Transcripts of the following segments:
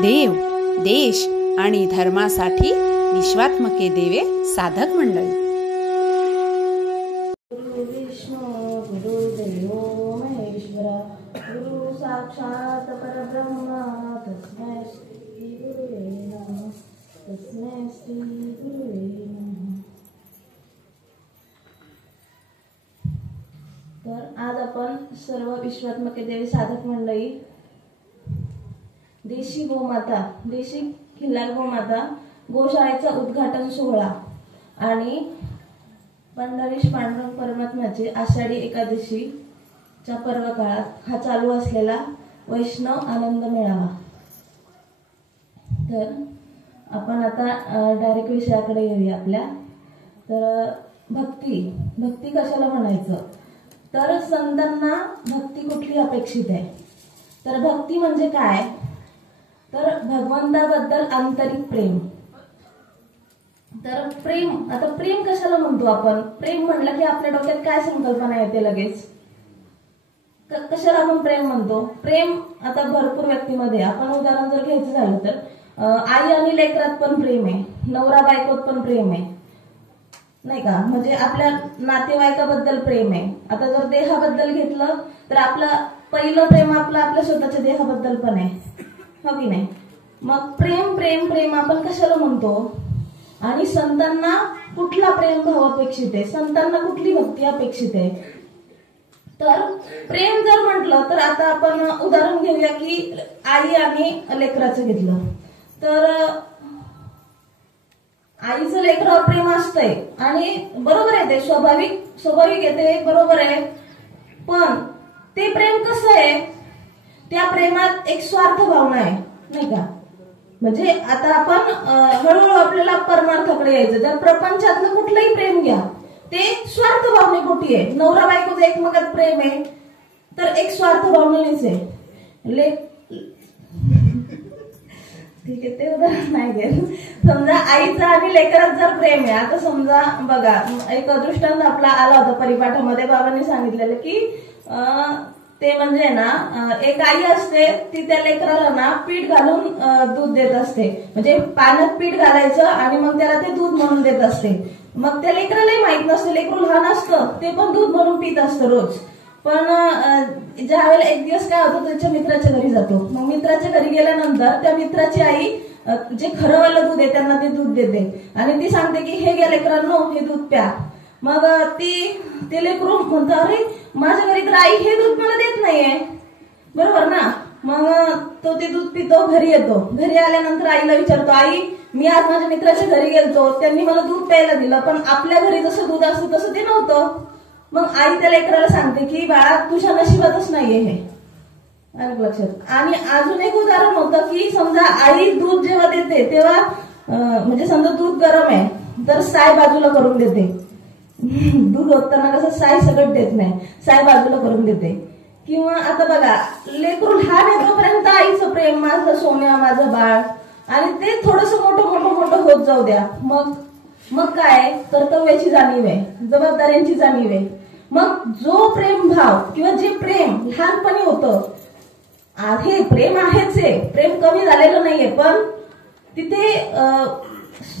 देव, देश आणि धर्मासाठी विश्वात्मके देवे साधक मंडळी. गुरु विष्णू गुरुदेवो महेश्वरा गुरु साक्षात परब्रह्म तस्मै श्री गुरुवे नमः तस्मै श्री गुरुवे नमः. तर आज आपण सर्व विश्वात्मके देवी साधक मंडळी देशी गोमाता, देशी खिल्लार गोमाता गोशाळेचा उद्घाटन सोहळा आणि पंढरीश पांडुरंग परमात्म्याचे आषाढी एकादशीच्या पर्व काळात हा चालू असलेला वैष्णव आनंद मेळावा. तर आपण आता डायरेक्ट विषयाकडे येऊया आपल्या. तर भक्ती कशाला म्हणायचं, तर संतांना भक्ती कुठली अपेक्षित आहे. तर भक्ती म्हणजे काय, तर भगवंताबद्दल आंतरिक प्रेम. तर प्रेम, आता प्रेम कशाला म्हणतो आपण, प्रेम म्हणलं की आपल्या डोक्यात काय संकल्पना येते लगेच, कशाला आपण प्रेम म्हणतो. प्रेम आता भरपूर व्यक्तीमध्ये, आपण उदाहरण जर घ्यायचं झालं तर आई आणि लेकरात पण प्रेम आहे, नवरा बायकोत पण प्रेम आहे, नाही का. म्हणजे आपल्या नातेवाईकाबद्दल प्रेम आहे. आता जर देहाबद्दल घेतलं तर आपलं पहिलं प्रेम आपल्या स्वतःच्या देहाबद्दल पण आहे, हो की नाही. मग प्रेम प्रेम प्रेम आपण कशाला म्हणतो, आणि संतांना कुठला प्रेम भाव अपेक्षित आहे, संतांना कुठली भक्ती अपेक्षित आहे. तर प्रेम जर म्हटलं तर आता आपण उदाहरण घेऊया की आई आणि लेकराचं घेतलं तर आईचं लेकरावर प्रेम असतंय आणि बरोबर आहे, ते स्वाभाविक आहे, ते बरोबर आहे. पण ते प्रेम कसं आहे, त्या प्रेमात एक स्वार्थ भावना आहे, नाही का. म्हणजे आता आपण हळूहळू आपल्याला परमार्थाकडे यायचं. जर प्रपंचातलं कुठलंही प्रेम घ्या, ते स्वार्थ भावनेपोटी आहे. नवरा बायकोचं एकमेकात प्रेम आहे तर एक स्वार्थ भावनेनेच आहे. ठीक आहे, ते उदाहरण नाही घेत. समजा आईचा आणि लेकरात जर प्रेम आहे, आता समजा बघा एक दृष्टांत आपला आला होता परिपाठामध्ये, बाबांनी सांगितलेलं की ते म्हणजे ना एक आई असते, ती त्या लेकराला ना पीठ घालून दूध देत असते. म्हणजे पाण्यात पीठ घालायचं आणि मग त्याला ते दूध म्हणून देत असते. मग त्या लेकरालाही माहित नसते, लेकरू लहान असतं, ते पण दूध म्हणून पित असतं रोज. पण ज्या वेळेला एक दिवस काय होतं, त्याच्या मित्राच्या घरी जातो. मग मित्राच्या घरी गेल्यानंतर त्या मित्राची आई जे खरंवालं दूध आहे त्यांना ते दूध देते आणि ती सांगते की हे घ्या लेकरांनो, हे दूध प्या. मग ते लेकरू म्हणतं, अरे माझ्या घरी तर आई हे दूध मला देत नाहीये, बरोबर ना. मग तो ते दूध पितो, घरी येतो. घरी आल्यानंतर आईला विचारतो, आई मी आज माझ्या मित्राच्या घरी गेलतो, त्यांनी मला दूध प्यायला दिलं, पण आपल्या घरी जसं दूध असतं तसं ते नव्हतं. मग आई त्या लेकराला सांगते की बाळा तुझ्या नशिबातच नाहीये हे, आलं लक्षात. आणि अजून एक उदाहरण होतं की समजा आई दूध जेव्हा देते तेव्हा म्हणजे समजा दूध गरम आहे तर साय बाजूला करून देते. दूध ओतताना कसं साय सगळं देत नाही, साय बाजूला करून देते. किंवा आता बघा लेकरू लहान आहे तोपर्यंत आईचं प्रेम, माझं सोन्या माझं बाळ, आणि ते थोडस मोठं होत जाऊ द्या. मग काय, कर्तव्याची जाणीव आहे, जबाबदाऱ्यांची जाणीव आहे. मग जो प्रेम भाव किंवा जे प्रेम लहानपणी होतं, हे प्रेम आहेच आहे, प्रेम कमी झालेलं नाहीये, पण तिथे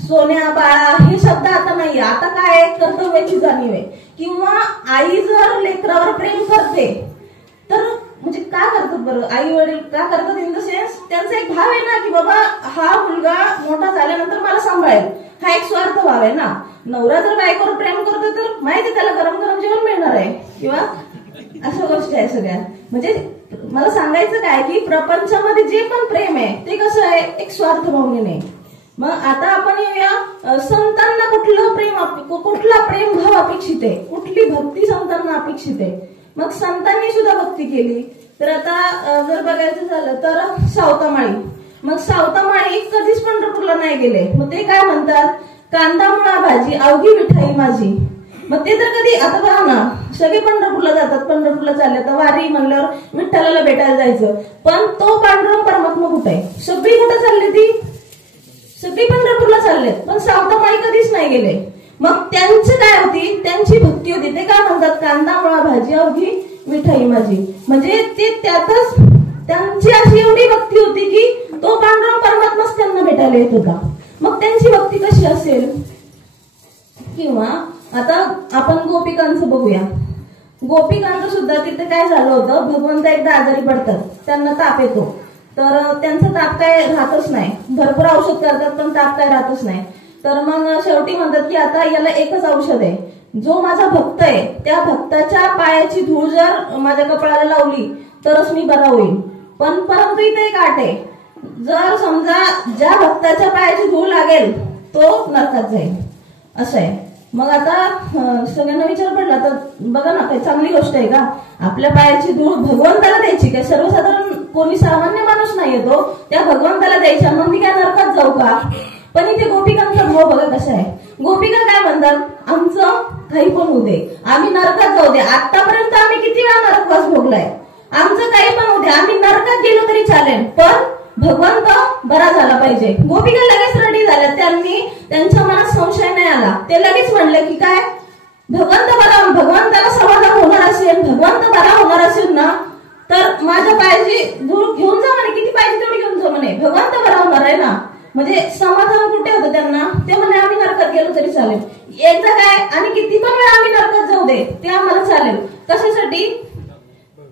सोन्या बाळा हे शब्द आता नाहीये. आता काय, कर्तव्याची जाणीव आहे. किंवा आई जर लेकरावर प्रेम करते तर म्हणजे का करतात बरं, आई वडील का करतात, इन द सेन्स त्यांचा एक भाव आहे ना की बाबा हा मुलगा मोठा झाल्यानंतर मला सांभाळेल, हा एक स्वार्थ भाव आहे ना. नवरा जर बायकोवर प्रेम करतो तर माहिती त्याला गरम गरम जेवण मिळणार आहे किंवा अशा गोष्टी आहे सगळ्या. म्हणजे मला सांगायचं काय की प्रपंचामध्ये जे पण प्रेम आहे ते कसं आहे, एक स्वार्थ भावनेने. मग आता आपण येऊया संतांना कुठला प्रेम भाव अपेक्षित आहे, कुठली भक्ती संतांना अपेक्षित आहे. मग संतांनी सुद्धा भक्ती केली. तर आता जर बघायचं झालं तर सावतामाळी, मग सावतामाळी कधीच पंढरपूरला नाही गेले. मग ते काय म्हणतात, कांदा मुळा भाजी अवघी मिठाई माझी. मग ते तर कधी, आता बघा ना सगळे पंढरपूरला जातात, पंढरपूरला चालले तर वारी म्हणल्यावर विठ्ठलाला भेटायला जायचं, पण तो पांडुरंग परमात्मा कुठे आहे, सगळी कुठे चालली, ती सगळी पंढरपूरला चाललेत, पण सावतामाळी कधीच नाही गेले. मग त्यांची काय होती, त्यांची भक्ती होती. ते काय म्हणतात, कांदा मुळा भाजी अवघी मिठाई माझी. म्हणजे ते त्यातच त्यांची अशी एवढी भक्ती होती की तो पांडुरंग भेटायला येत होता. मग त्यांची भक्ती कशी असेल? किंवा आता आपण गोपिकांचं बघूया. गोपिकांचं सुद्धा तिथे काय झालं होतं, भगवंत एकदा आजारी पडतात, त्यांना ताप येतो, तर त्यांचा ताप काय राहतच नाही. भरपूर औषध करतात पण ताप काय राहतच नाही. तर मग शेवटी म्हणतात की आता याला एकच औषध आहे, जो माझा भक्त आहे त्या भक्ताच्या पायाची धूळ जर माझ्या कपाळाला लावली तरच मी बरा होईल. पण परंतु इथे एक अट आहे, जर समजा ज्या भक्ताच्या पायाची धूळ लागेल तो नरकात जाईल, असं आहे. मग आता सगळ्यांना विचार पडला, तर बघा ना, काही चांगली गोष्ट आहे का आपल्या पायाची धूळ भगवंताला द्यायची? काय सर्वसाधारण कोणी सामान्य माणूस नाही येतो, त्या भगवंताला द्यायच्या, मग मी काय नरकात जाऊ का? पण इथे गोपिकांचा भाव बघा कसा आहे. गोपिका काय म्हणतात, आमचं काही पण होऊ दे, आम्ही नरकात जाऊ दे. आतापर्यंत आम्ही किती वेळा नरकवास भोगलाय, आमचं काही पण होऊ दे, आम्ही नरकात गेलो तरी चालेल, पण भगवंत बरा झाला पाहिजे. गोपिका लगेच रेडी झाल्या, त्यांनी त्यांच्या मनात संशय नाही आला. ते लगेच म्हणले की काय भगवंताला समाधान होणार असेल, भगवंत बरा होणार असेल ना, तर माझ्या पायाची धूळ घेऊन जा म्हणे, किती पाहिजे तेवढी घेऊन जा म्हणे, भगवंत बरा होणार आहे ना. म्हणजे समाधान कुठे होतं त्यांना? ते म्हणे आम्ही नरकात गेलो तरी चालेल, एकदा काय आणि किती पण वेळा आम्ही नरकात जाऊ दे, ते आम्हाला चालेल. कशासाठी?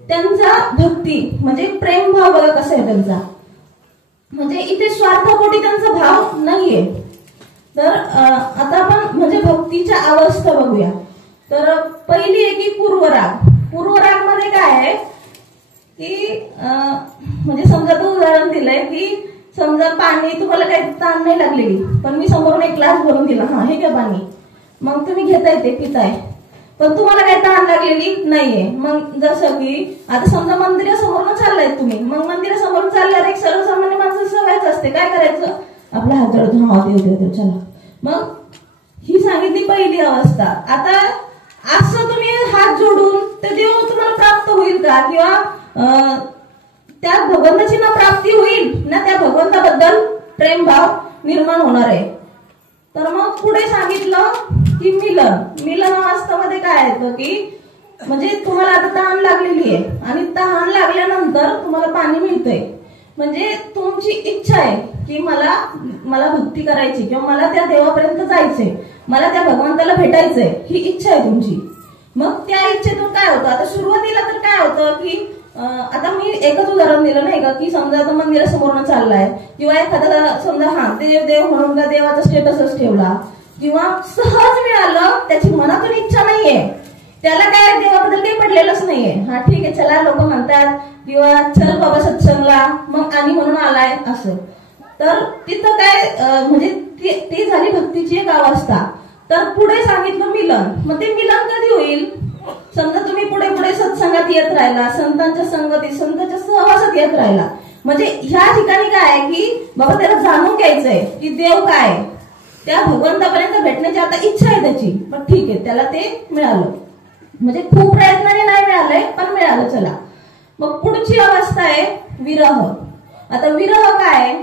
त्यांचा भक्ती म्हणजे प्रेम भाव बघा कसा आहे त्यांचा. म्हणजे इथे स्वार्थापोटी त्यांचा भाव नाहीये. तर आता आपण म्हणजे भक्तीच्या अवस्था बघूया. तर पहिली आहे की पूर्वराग. पूर्वराग मध्ये काय आहे की म्हणजे समजा तो उदाहरण दिलंय की समजा पाणी तुम्हाला काही ताण नाही लागलेली, पण मी समोरून एक ग्लास भरून दिला, हा हे घ्या पाणी, मग तुम्ही घेताय ते पिताय, पण तुम्हाला काही ताण लागलेली नाहीये. मग जसं की आता समजा मंदिरासमोरून चाललाय तुम्ही, मग मंदिरासमोरून चालल्यावर एक सर्वसामान्य माणसं सवयच असते, काय करायचं, आपला हात जोडतो, हा देव देव देव चला. मग ही सांगितली पहिली अवस्था. आता असं तुम्ही हात जोडून ते देव तुम्हाला प्राप्त होईल का? किंवा त्या भगवंताची ना प्राप्ती होईल ना त्या भगवंताबद्दल प्रेम भाव निर्माण होणार आहे. तर मग पुढे सांगितलं की मिलन अवस्थेमध्ये काय येतं की म्हणजे तुम्हाला आता तहान लागलेली आहे आणि तहान लागल्यानंतर तुम्हाला पाणी मिळतंय, म्हणजे तुमची इच्छा आहे की मला भक्ती करायची किंवा मला त्या देवापर्यंत जायचंय, मला त्या भगवंताला भेटायचंय, ही इच्छा आहे तुमची. मग त्या इच्छेतून काय होतं, आता सुरुवातीला तर काय होतं की आता मी एकच उदाहरण दिलं नाही का की समजा आता मंदिरासमोरून चाललाय किंवा एखादा समजा हा देव म्हणून का देवाचा स्टेटसच ठेवला किंवा सहज मिळालं, त्याची मनातून इच्छा नाहीये, त्याला काय देवाबद्दल काही पडलेलंच नाहीये, हा ठीक आहे चला लोक म्हणतात किंवा चल बाबा सत्संगला, मग आणि म्हणून आलाय असं. तर तिथं काय म्हणजे ती झाली भक्तीची एक अवस्था. तर पुढे सांगितलं मिलन. मग ते मिलन कधी होईल? समजा तुम्ही पुढे पुढे सत्संगात येत राहिला, संतांच्या संगतीत संतांच्या सहवासात येत राहिला, म्हणजे ह्या ठिकाणी काय आहे की बाबा त्याला जाणून घ्यायचंय की देव काय, त्या भगवंतापर्यंत भेटण्याची आता इच्छा आहे त्याची. मग ठीक आहे, त्याला ते मिळालं, म्हणजे खूप प्रयत्नाने नाही मिळालंय पण मिळालं, चला. मग पुढची अवस्था आहे विरह. आता विरह काय?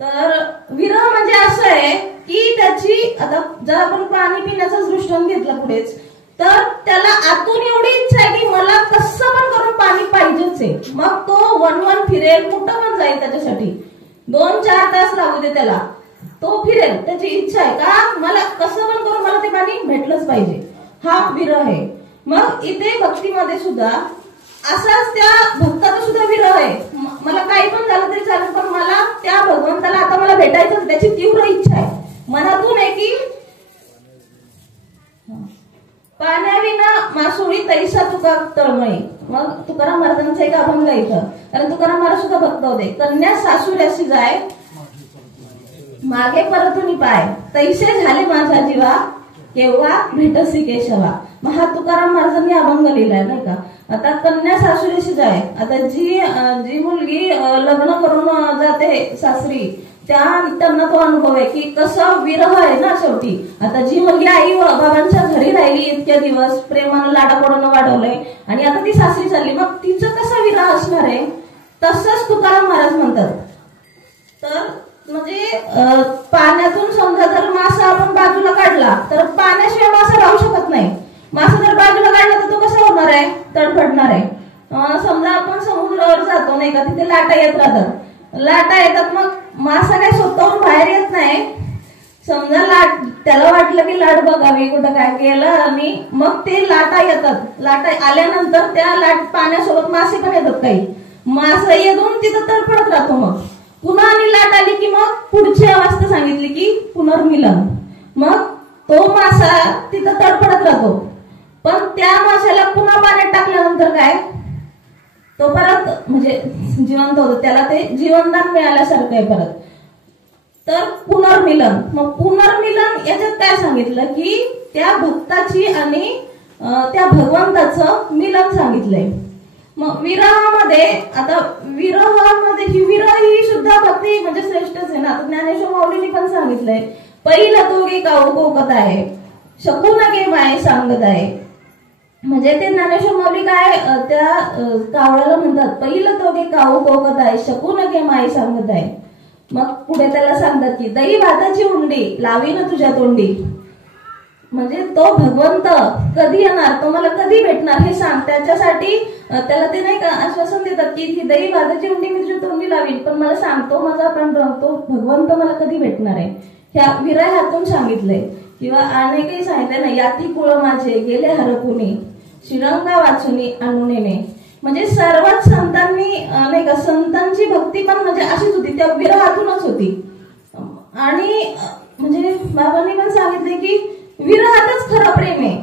तर विरह म्हणजे असं आहे की त्याची आता जर आपण पाणी पिण्याचा दृष्टांत घेतला पुढेच, तर त्याला आतून एवढी इच्छा आहे की मला कसं पण करून पाणी पाहिजेच आहे. मग तो वन फिरेल, कुठं पण जाईल त्याच्यासाठी, 2-4 तास लागू दे त्याला, तो फिरेल, त्याची इच्छा आहे का मला कसं पण करून मला ते पाणी भेटलंच पाहिजे, हा विरह आहे. मग इथे भक्तीमध्ये सुद्धा असाच त्या भक्ताचा सुद्धा विरह आहे, मला काही पण झालं तरी चालेल पण मला त्या भगवंताला आता मला भेटायचं, त्याची तीव्र इच्छा आहे मनातून आहे की पाण्याविना मासोळी तैसा तुका तळमळी. मग तुकाराम महाराजांचा एक अभंग आहे इथं, कारण तुकाराम महाराज सुद्धा भक्त होते. कन्या सासुऱ्यासी जाय मागे परतून पाय, तैसे झाले माझा जीवा केव्हा भेटसी केशवा. मग हा तुकाराम महाराजांनी अभंग लिहिलाय नाही का. आता कन्या सासुऱ्याशी जाय, आता जी मुलगी लग्न करून जाते सासरी, त्यांना तो अनुभव आहे की कसं विरह आहे ना शेवटी. आता जी मुलगी आई बाबांच्या घरी राहिली इतक्या दिवस, प्रेमानं लाडाकोडानं वाढवलंय आणि आता ती सासरी चालली, मग तिचं कसं विरह असणार आहे, तसंच तुकाराम महाराज म्हणतात. तर म्हणजे पाण्यातून समजा जर मासा आपण बाजूला काढला तर पाण्याशिवाय मासा राहू शकत नाही. मासा जर बाजूला काढला तर तो कसा होणार आहे, तडफडणार आहे. समजा आपण समुद्रावर जातो नाही का, तिथे लाटा येत राहतात, लाटा येतात, मग मासा काय स्वतःहून बाहेर येत नाही. समजा त्याला वाटलं की लाट बघावी कुठं काय केलं आणि मग ते लाटा येतात. लाटा आल्यानंतर त्या पाण्यासोबत मासे पण येतात. काही मासा येऊन तिथं तडफडत राहतो. मग पुन्हा आणि लाट आली की मग पुढची अवस्था सांगितली की पुनर्मिलन. मग तो मासा तिथं तडफडत राहतो, पण त्या माशाला पुन्हा पाण्यात टाकल्यानंतर काय, तो परत म्हणजे जिवंत होतो. त्याला ते जीवनदान मिळाल्यासारखं आहे परत. तर पुनर्मिलन. मग पुनर्मिलन याच्यात काय सांगितलं की त्या भक्ताची आणि त्या भगवंताचं मिलन सांगितलंय. मग विरहामध्ये, आता विरहामध्ये विरह ही सुद्धा भक्ती म्हणजे श्रेष्ठच आहे ना. ज्ञानेश्वर माऊलींनी पण सांगितलंय, पहिलं तो गे काऊ कोकत आहे, शकून गे माय सांगत आहे. म्हणजे ते ज्ञानेश्वर माऊली काय त्या कावळ्याला म्हणतात, पहिलं तो गे काऊ कोकत आहे, शकून गे माय सांगत आहे. मग पुढे त्याला सांगतात की दही भाताची उंडी लावी ना तुझ्या तोंडी. म्हणजे तो भगवंत कधी येणार, तो मला कधी भेटणार हे सांग. त्याच्यासाठी त्याला ते नाही का आश्वासन देतात की दही भाताची उंडी मी तुझ्या तोंडी लावीन, पण मला सांगतो माझा पांडुरंग, तो भगवंत मला कधी भेटणार आहे. ह्या विरहातून सांगितलंय. किंवा अनेकही सांगितलंय ना, याती कुळ माझे गेले हरपुनी, श्रीरंगा वाचुनी आणुनेने. म्हणजे सर्वच संतांनी नाही का, संतांची भक्ती पण म्हणजे अशीच होती, त्या विरहातूनच होती. आणि म्हणजे बाबांनी पण सांगितले की विरहातच खरं प्रेम आहे.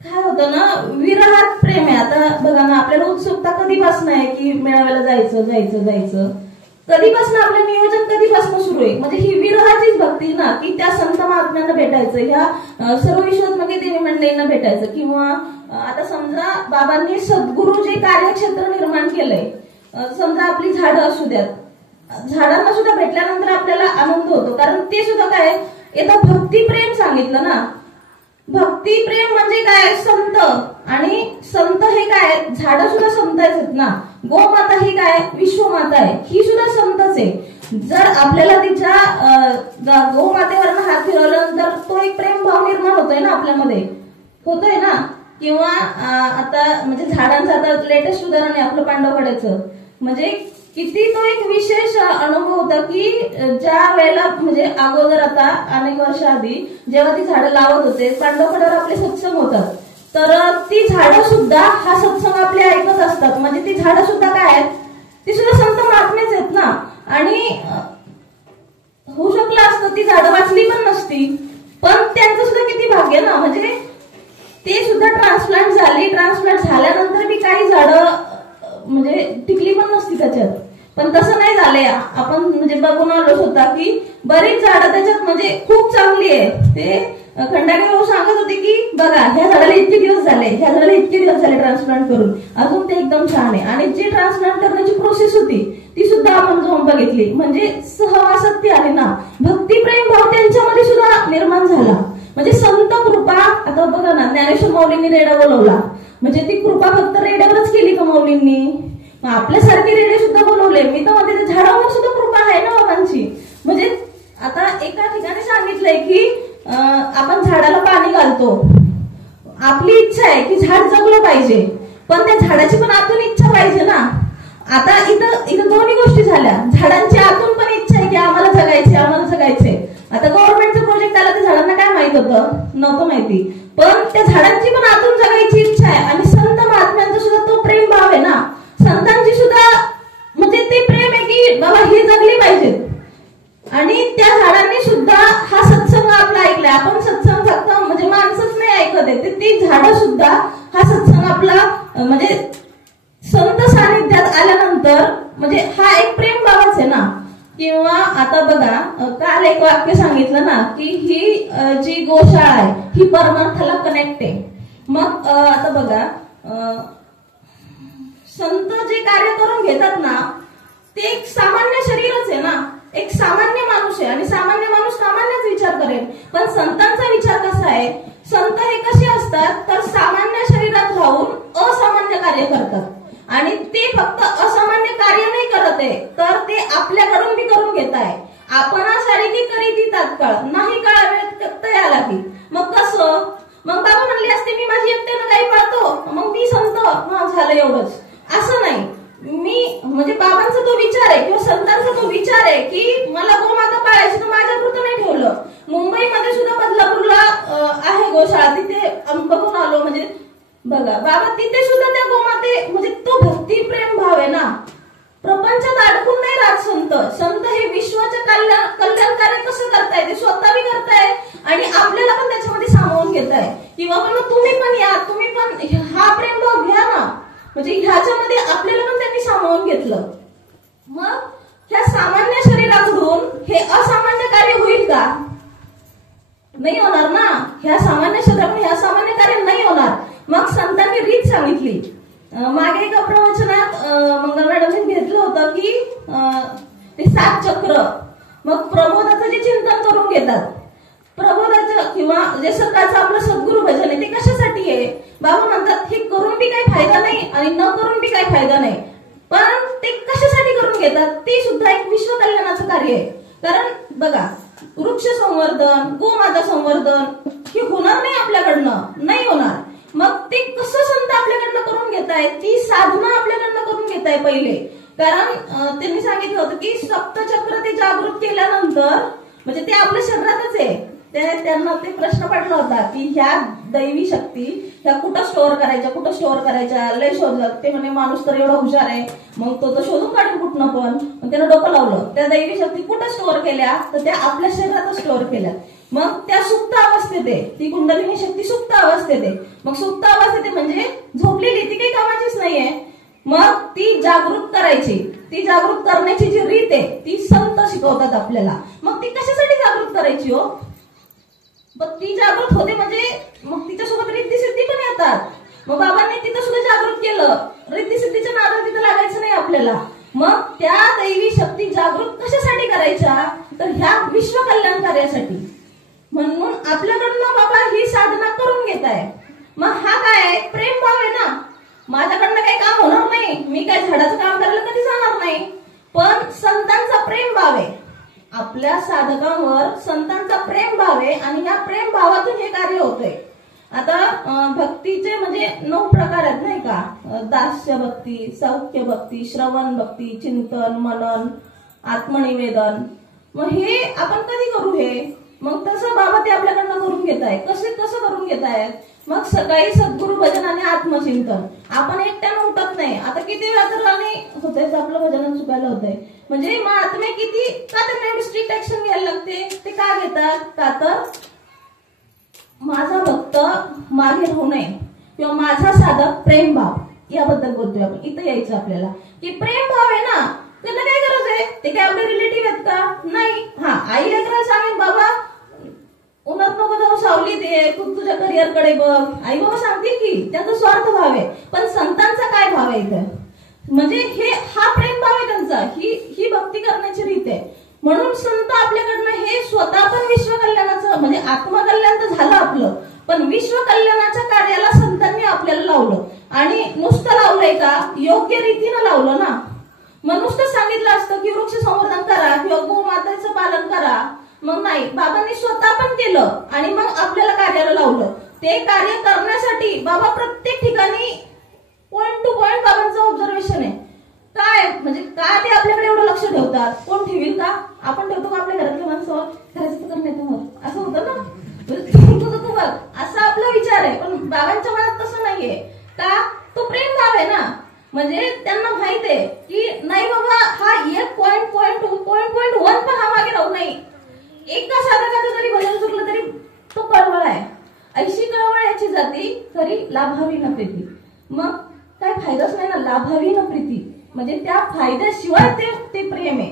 काय होतं ना, विरहात प्रेम आहे. आता बघा ना, आपल्याला उत्सुकता कधीपासून आहे की मेळाव्याला जायचं जायचं जायचं. कधीपासून आपलं नियोजन कधीपासून सुरू आहे, म्हणजे ही विरहाचीच भक्ती ना, की त्या संत महात्म्यांना भेटायचं, ह्या सर्व विश्वात्मकी देवी मंडळींना भेटायचं. किंवा आता समजा बाबांनी सद्गुरू जे कार्यक्षेत्र निर्माण केलंय, समजा आपली झाडं असू द्यात, झाडांना सुद्धा भेटल्यानंतर आपल्याला आनंद होतो. कारण ते सुद्धा काय येतं, भक्तिप्रेम सांगितलं ना. भक्तिप्रेम म्हणजे काय, संत. आणि संत हे काय, झाडं सुद्धा संत आहेत ना. गोमाता ही काय, विश्वमाता आहे, ही सुद्धा संतच आहे. जर आपल्याला तिच्या गोमातेवरनं हात फिरवल्यानंतर तो एक प्रेम भाव निर्माण होतोय ना आपल्यामध्ये, होतोय ना. किंवा आता म्हणजे झाडांचं आता लेटेस्ट उदाहरण आहे आपलं पांडवकड्याचं. म्हणजे किती तो एक विशेष अनुभव होता की ज्या वेळेला म्हणजे अगोदर आता अनेक वर्ष आधी जेव्हा ती झाडं लावत होते, पांडवकड्यावर आपले सत्संग होतात, तर ती झाडं सुद्धा हा सत्संग आपले ऐकत असतात. म्हणजे ती झाडं सुद्धा काय आहेत, ती सुद्धा संत महात्मेच आहेत ना. आणि होऊ शकलं असतं ती झाडं वाचली पण नसती, पण त्यांचं सुद्धा किती भाग्य ना. म्हणजे ते सुद्धा ट्रान्सप्लांट झाली, ट्रान्सप्लांट झाल्यानंतर बी काही झाडं म्हणजे टिकली पण नसती त्याच्यात. पण तसं नाही झालंय. आपण म्हणजे बघून आलोच होता की बरीच झाडं त्याच्यात म्हणजे खूप चांगली आहे. ते खंडाने भाऊ सांगत होते की बघा ह्या झाडाला इतके दिवस झाले, ह्या झाडाला इतके दिवस झाले ट्रान्सप्लांट करून, अजून ते एकदम छान आहे. आणि जी ट्रान्सप्लांट करण्याची प्रोसेस होती ती सुद्धा आपण जाऊन बघितली. म्हणजे सहवासात ती आली ना. भक्तिप्रेम भाव त्यांच्यामध्ये सुद्धा निर्माण झाला. म्हणजे संत कृपा. आता बघा ना, ज्ञानेश्वर माऊलींनी रेडा बोलवला, म्हणजे ती कृपा फक्त रेड्यावरच केली का माऊलींनी? आपल्यासारखे रेडे सुद्धा बोलवले. मी तर म्हणते झाडावर सुद्धा कृपा आहे ना बाबांची. म्हणजे आता एका ठिकाणी सांगितलंय की आपण झाडाला पाणी घालतो, आपली इच्छा आहे की झाड जगलं पाहिजे, पण त्या झाडाची पण आतून इच्छा पाहिजे ना. आता इथं दोन्ही गोष्टी झाल्या. झाडांची आतून पण इच्छा आहे की आम्हाला जगायचे, आम्हाला जगायचे. आता गव्हर्नमेंटचा प्रोजेक्ट आला, त्या झाडांना काय माहित होतं, नव्हतं माहिती, पण त्या झाडांची पण आतून जगायची इच्छा आहे. आणि संत महात्म्यांचा सुद्धा तो प्रेम भाव आहे ना. संतांची सुद्धा म्हणजे ते प्रेम आहे की बाबा हे जगली पाहिजेत. आणि त्या झाडांनी सुद्धा हा सत्संग आपला ऐकलाय. आपण सत्संग फक्त म्हणजे माणसंच नाही ऐकत आहे, ती झाडं सुद्धा हा सत्संग आपला म्हणजे संत सानिध्यात आल्यानंतर म्हणजे हा एक प्रेम भावच आहे ना. किंवा आता बघा, काल एक वाक्य सांगितलं ना की ही जी गोशाळा आहे ही परमार्थाला कनेक्ट आहे. मग आता बघा, संत जे कार्य करून घेतात ना ते एक सामान्य शरीरच आहे ना. एक सामान्य माणूस आहे आणि सामान्य माणूस सामान्यच विचार करेल. पण संतांचा विचार कसा आहे, संत हे कसे असतात तर सामान्य शरीरात राहून असामान्य कार्य करतात. आणि ते फक्त असामान्य कार्य नाही करत आहे, तर ते आपल्याकडून बी करून घेत आहे. आपणासाठी की करी ती तात्काळ, नाही काळ वेळ आला की. मग कसं, मग बाबा म्हणले असते मी माझी एकट्यानं काही पाळतो, मग मी संत, हा झालं एवढंच, असं नाही. मी म्हणजे बाबांचा तो विचार आहे किंवा संतांचा तो विचार आहे की मला गोमाता पाळायची, तर माझ्या पुरतं नाही ठेवलं. मुंबईमध्ये सुद्धा बदलापूरला आहे गोशाळा, तिथे बघून आलो. म्हणजे बघा बाबा तिथे सुद्धा त्या गोमाते म्हणजे तो भक्ती प्रेम भाव आहे ना. प्रपंचात अडकून नाही राहत संत. संत हे विश्वाच्या कल्याणकारी कसं करताय, ते स्वतः बी करताय आणि आपल्याला पण त्याच्यामध्ये सामावून घेताय की बाबा तुम्ही पण या, तुम्ही पण हा प्रेम भाव घ्या ना. म्हणजे ह्याच्यामध्ये आपल्याला पण त्यांनी सामावून घेतलं. मग ह्या सामान्य शरीराकडून हे असामान्य कार्य होईल का? नाही होणार ना. ह्या सामान्य शरीराकडून ह्या सामान्य कार्य नाही होणार. मग संतांनी रीत सांगितली. मागे एका प्रवचनात मंगल मॅडमने घेतलं होतं की ते 7 चक्र. मग प्रबोधाचं जे चिंतन करून घेतात, प्रबोधाचं किंवा जे सकाळचं आपलं सद्गुरु भजन आहे ते कशासाठी आहे? बाबा म्हणतात हे करून बी काही फायदा नाही आणि न करून बी काही फायदा नाही, पण ते कशासाठी करून घेतात? ते सुद्धा एक विश्व कल्याणाचं कार्य आहे. कारण बघा वृक्ष संवर्धन, गोमाता संवर्धन हे होणार नाही आपल्याकडनं, नाही होणार. मग ते कसं संत आपल्याकडनं करून घेताय? ती साधना आपल्याकडनं करून घेताय पहिले. कारण त्यांनी सांगितलं होतं की सप्तचक्र ते जागृत केल्यानंतर म्हणजे ते आपल्या शरीरातच आहे. त्यांना ते प्रश्न पडला होता की ह्या दैवी शक्ती ह्या कुठं स्टोअर करायच्या, कुठं स्टोअर करायच्या? लय शोधलं. ते म्हणे माणूस तर एवढा हुशार आहे, मग तो तर शोधून काढून कुठनं पण त्यानं डोकं लावलं. त्या दैवी शक्ती कुठं स्टोअर केल्या? तर त्या आपल्या शरीरातच स्टोअर केल्या. मग त्या सुप्त अवस्थेत आहे ती कुंडलिनी शक्ती, सुप्त अवस्थेत आहे. मग सुप्त अवस्थेत आहे म्हणजे झोपलेली, ती काही कामाचीच नाहीये. मग ती जागृत करायची, ती जागृत करण्याची जी रीत आहे ती संत शिकवतात आपल्याला. मग ती कशासाठी जागृत करायची हो? मग ती जागृत होते म्हणजे मग तिच्यासोबत रिद्धी सिद्धी पण येतात. मग बाबांनी तिथं सुद्धा जागृत केलं. रिद्धी सिद्धीच्या नादाला तिथं लागायचं नाही आपल्याला. मग त्या दैवी शक्ती जागृत कशासाठी करायच्या? तर ह्या विश्व कल्याण कार्यासाठी. म्हणून आपल्याकडनं बाबा ही साधना करून घेत आहे. मग हा काय आहे? प्रेम भाव आहे ना. माझ्याकडनं काही काम होणार नाही, मी काय झाडाचं काम करायला कधी जाणार नाही, पण संतांचा प्रेम भाव आहे. आपल्या साधकांवर संतांचा प्रेम भाव आहे आणि ह्या प्रेम भावातून हे कार्य होतंय. आता भक्तीचे म्हणजे 9 प्रकार आहेत नाही का? दास्य भक्ती, सौख्य भक्ती, श्रवण भक्ती, चिंतन, मनन, आत्मनिवेदन. मग हे आपण कधी करू हे? मग तसं बाबा ते आपल्याकडनं करून घेत आहे. कसं करून घेत आहेत? मग सकाळी सद्गुरु भजन आणि आत्मचिंतन. आपण एकट्यानं उठत नाही. आता किती वेळा तर होतंय आपलं भजन चुकायला होतंय. म्हणजे महात्मे किती का त्यांना एवढी स्ट्रिक्ट ऍक्शन घ्यायला लागते? ते का घेतात? का तर माझा भक्त मागे राहू नये किंवा माझा साधक प्रेम भाव याबद्दल बोलतोय आपण. इथं यायचं आपल्याला की प्रेम भाव आहे ना, त्यांना काय गरज आहे? ते काय आपले रिलेटिव्ह आहेत का? नाही. हा आई लेकराला सांगेल बाबा उन्हात नको जाऊ, सावली दे, तू तुझ्या करिअर कडे बघ. आई बाबा सांगतील की त्यांचा स्वार्थ भाव आहे. पण संतांचा काय भाव आहे इथं? म्हणजे हे हा प्रेम भाव आहे त्यांचा. ही भक्ती करण्याची रीत आहे. म्हणून संत आपल्याकडनं हे स्वतः पण विश्व कल्याणाचं म्हणजे आत्मकल्याण तर झालं आपलं, पण विश्व कल्याणाच्या कार्याला संतांनी आपल्याला लावलं. आणि नुसतं लावलंय का? योग्य रीतीनं लावलं ना. मग नुसतं सांगितलं असतं की वृक्ष संवर्धन करा किंवा गोमातेचं पालन करा, मग नाही. बाबांनी स्वतः पण केलं आणि मग आपल्याला कार्याला लावलं. ते कार्य करण्यासाठी बाबा प्रत्येक ठिकाणी पॉइंट टू पॉइंट बाबांचं ऑब्झर्वेशन आहे. काय म्हणजे का ते आपल्याकडे एवढं लक्ष ठेवतात? कोण ठेवील का? आपण ठेवतो का आपल्या घरातल्या माणसावर? घराचं करण्यात असं होतं ना, तुझं तू बघ, असा आपला विचार आहे. पण बाबांच्या मनात तसं नाहीये. का? तो प्रेम भाव आहे ना. म्हणजे त्यांना माहित आहे की नाही बाबा हा एक पॉइंट 1 पण हा मागे राहू नाही. एका साधकाचं जरी भजन चुकलं तरी तो कळवळ आहे. ऐशी कळवळ याची जाती खरी लाभावी न प्रीती. मग काय फायदाच नाही ना. लाभावी न प्रीती म्हणजे त्या फायद्याशिवाय ते प्रेम आहे.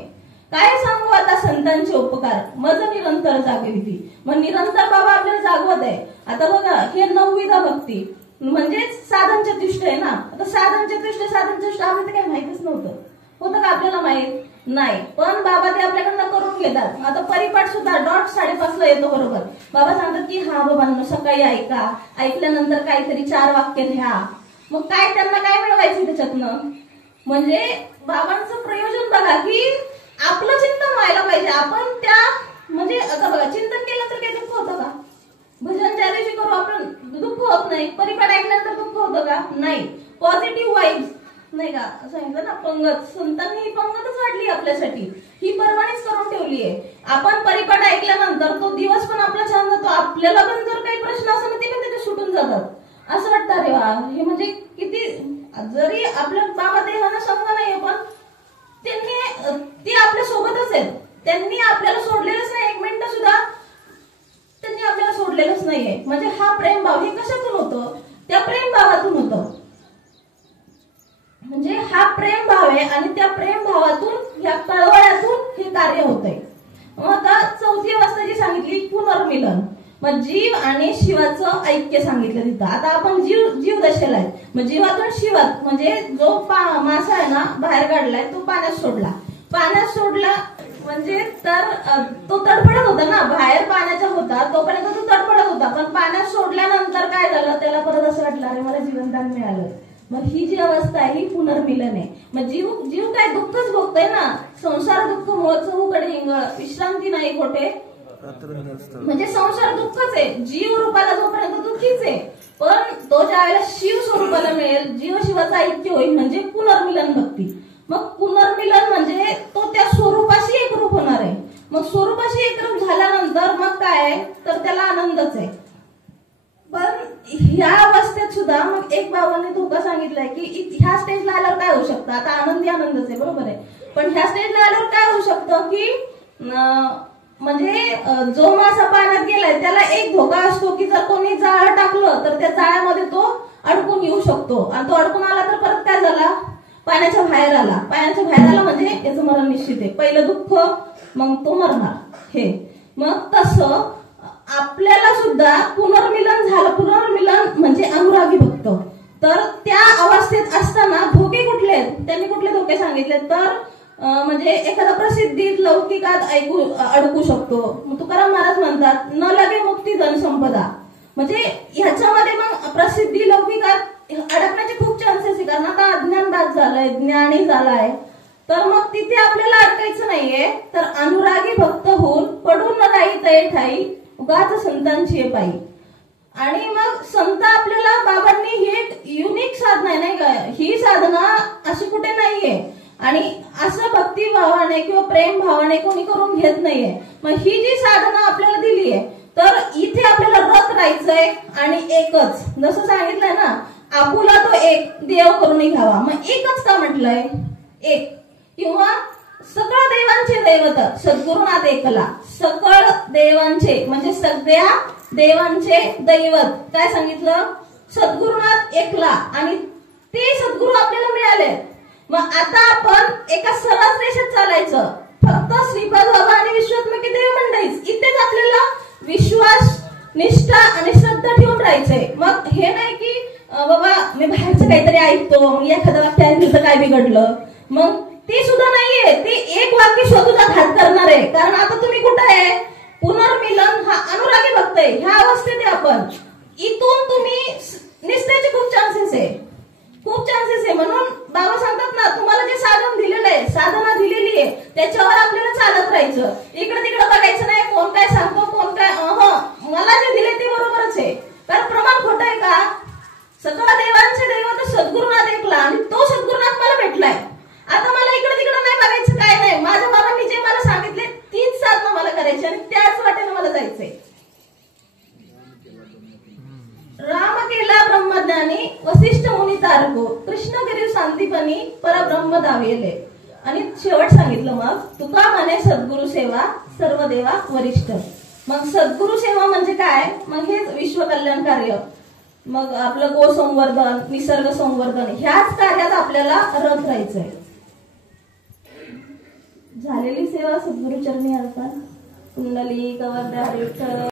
काय सांगू आता संतांचे उपकार? मज निरंतर जागविती. मग निरंतर बाबा आपल्याला जागवत आहे. आता बघा हे 9विधा भक्ती म्हणजेच साधन चतुष्ट आहे ना. आता साधन चतुष्ट आपल्याला काही माहितच नव्हतं. होतं का आपल्याला माहित? नाही. पण बाबा ते आपल्याकडनं करून घेतात. आता परिपाठ सुद्धा डॉट 5:30 येतो बरोबर. बाबा सांगतात की हा बाबांनो सकाळी ऐका, ऐकल्यानंतर काहीतरी 4 वाक्य घ्या. मग काय त्यांना काय मिळवायचं त्याच्यातनं? म्हणजे बाबांचं प्रयोजन बघा की आपलं चिंतन व्हायला पाहिजे. आपण त्या म्हणजे आता बघा चिंतन केलं तर काही दुःख होतं का? भजन ज्या दिवशी करू आपण दुःख होत नाही. परिपाठ ऐकल्यानंतर दुःख होतं का? नाही. पॉझिटिव्ह वाईब्स नाही का? सांगितलं ना पंगत, संतांनी ही पंगतच वाढली आपल्यासाठी, ही पर्वणीच करून ठेवली आहे. आपण परिपाठ ऐकल्यानंतर तो दिवस पण आपला छान जातो. आपल्याला पण जर काही प्रश्न असेल ना ते पण त्याचे सुटून जातात. असं वाटतं अरे वा, हे म्हणजे किती, जरी आपल्या बाबा देवाना संग नाहीये पण त्यांनी ते आपल्या सोबतच आहेत. त्यांनी आपल्याला सोडलेलंच नाही, एक मिनिट सुद्धा त्यांनी आपल्याला सोडलेलंच नाहीये. म्हणजे हा प्रेमभाव हे कशातून होतं? त्या प्रेमभावातून होतं. म्हणजे हा प्रेम भाव आहे आणि त्या प्रेम भावातून, या कळवळ्यातून हे कार्य होतंय. मग आता चौथी अवस्था जी सांगितली पुनर्मिलन, मग जीव आणि शिवाचं ऐक्य सांगितलं तिथं. आता आपण जीव दशेला आहे, मग जीवातून शिवात म्हणजे जो मासा आहे ना बाहेर काढलाय तो पाण्यात सोडला म्हणजे तर तो तडफडत होता ना, बाहेर पाण्याचा होता तोपर्यंत तो तडफडत होता, पण पाण्यात सोडल्यानंतर काय झालं, त्याला परत असं वाटलं अरे मला जीवनदान मिळालं. मग ही जी अवस्था आहे ही पुनर्मिलन आहे. मग जीव काय दुःखच भोगतोय ना, संसार दुःख चहूकडे हिंगळ, विश्रांती नाही कोठे, म्हणजे संसार दुःखच आहे. जीव रूपाला जोपर्यंत दुःखीच आहे, पण तो ज्या वेळेला शिव स्वरूपाला मिळेल, जीव शिवाचा ऐक्य होईल म्हणजे पुनर्मिलन भक्ती. मग पुनर्मिलन म्हणजे तो त्या स्वरूपाशी एकरूप होणार आहे. मग स्वरूपाशी एकरूप झाल्यानंतर मग काय आहे तर त्याला आनंदच आहे. पण ह्या अवस्थेत सुद्धा मग एक बाबांनी धोका सांगितलाय की ह्या स्टेजला आल्यावर काय होऊ शकतं. आता आनंदी आनंदच आहे बरोबर आहे, पण ह्या स्टेजला आल्यावर काय होऊ शकतं की म्हणजे जो मासा पाण्यात गेलाय त्याला एक धोका असतो की जर कोणी जाळं टाकलं तर त्या जाळ्यामध्ये तो अडकून येऊ शकतो, आणि तो अडकून आला तर परत काय झाला, पाण्याच्या बाहेर आला म्हणजे याचं मरण निश्चित आहे. पहिलं दुःख मग तो मरणार हे. मग तसं आपल्याला सुद्धा पुनर्मिलन झालं. पुनर्मिलन म्हणजे अनुरागी भक्त. तर त्या अवस्थेत असताना धोके कुठले आहेत, त्यांनी कुठले धोके सांगितले तर म्हणजे एखादा प्रसिद्धीत लौकिकात अडकू शकतो. तुकाराम महाराज म्हणतात न लगे मुक्ती धन संपदा, म्हणजे ह्याच्यामध्ये मग प्रसिद्धी लौकिकात अडकण्याचे खूप चान्सेस आहे. कारण आता अज्ञानबाद झालाय, ज्ञानी झालाय, तर मग तिथे आपल्याला अडकायचं नाहीये. तर अनुरागी भक्त होऊन पडून न राही तय ठाई उगाच संतांची पायी. आणि मग संत आपल्याला बाबांनी ही एक युनिक साधना आहे नाही का, ही साधना अशी कुठे नाहीये आणि असं भक्तिभावाने किंवा प्रेम भावाने कोणी करून घेत नाहीये. मग ही जी साधना आपल्याला दिली आहे तर इथे आपल्याला रत राहायचंय आणि एकच, जसं सांगितलंय ना आपुला तो एक देव करून घ्यावा. मग एकच का म्हटलंय, एक किंवा सकळ देवांचे दैवत सद्गुरुनाथ एकला, सकळ देवांचे म्हणजे सगळ्या देवांचे दैवत काय सांगितलं, सद्गुरुनाथ एकला, आणि ते सद्गुरू आपल्याला मिळाले. मग आता आपण एका सरळ रेषेत चालायचं, फक्त श्रीपाद बाबा आणि विश्वात्मके देव मंडळीच, इथेच आपल्याला विश्वास, निष्ठा आणि श्रद्धा ठेवून राहायचंय. मग हे नाही की बाबा मी बाहेरचं काहीतरी ऐकतो मग एखादं वाक्य ऐकलं तर काय बिघडलं, मग ते सुद्धा नाहीये. ते एक वाक्य शोधूचा घात करणार आहे. कारण आता तुम्ही कुठं आहे, पुनर्मिलन हा अनुरागी भक्त आहे, ह्या अवस्थेत आहे आपण. इथून तुम्ही निसण्याचे खूप चान्सेस आहे. म्हणून बाबा सांगतात ना तुम्हाला जे साधन दिलेलं आहे, साधना दिलेली आहे, त्याच्यावर आपल्याला चालत राहायचं. इकडे तिकडे बघायचं नाही कोण काय सांगतो कोण काय, मला जे दिले ते बरोबरच आहे. कारण प्रमाण खोटं आहे का, सकळ देवांचे दैवत सद्गुरुनाथ एकला, आणि तो सद्गुरुनाथ मला भेटलाय. आता मला इकडे तिकडे नाही बघायचं, काय नाही, माझ्या बाबांनी जे मला सांगितले तीच साधना मला करायची आणि त्याच वाटेने मला जायचंय. राम केला ब्रह्मज्ञानी वसिष्ठ मुनी तारको, कृष्ण गिरी शांतीपणी परब्रह्म दावेले. आणि शेवट सांगितलं मग तुका म्हणे सद्गुरु सेवा सर्व देवा वरिष्ठ. मग सद्गुरु सेवा म्हणजे काय, मग हेच विश्व कल्याण कार्य, मग आपलं गो संवर्धन, निसर्ग संवर्धन, ह्याच कार्यात आपल्याला रत राहायचंय. झालेली सेवा सद्गुरु चरणी अर्पण. कुंडली कवरदा विठ्ठल.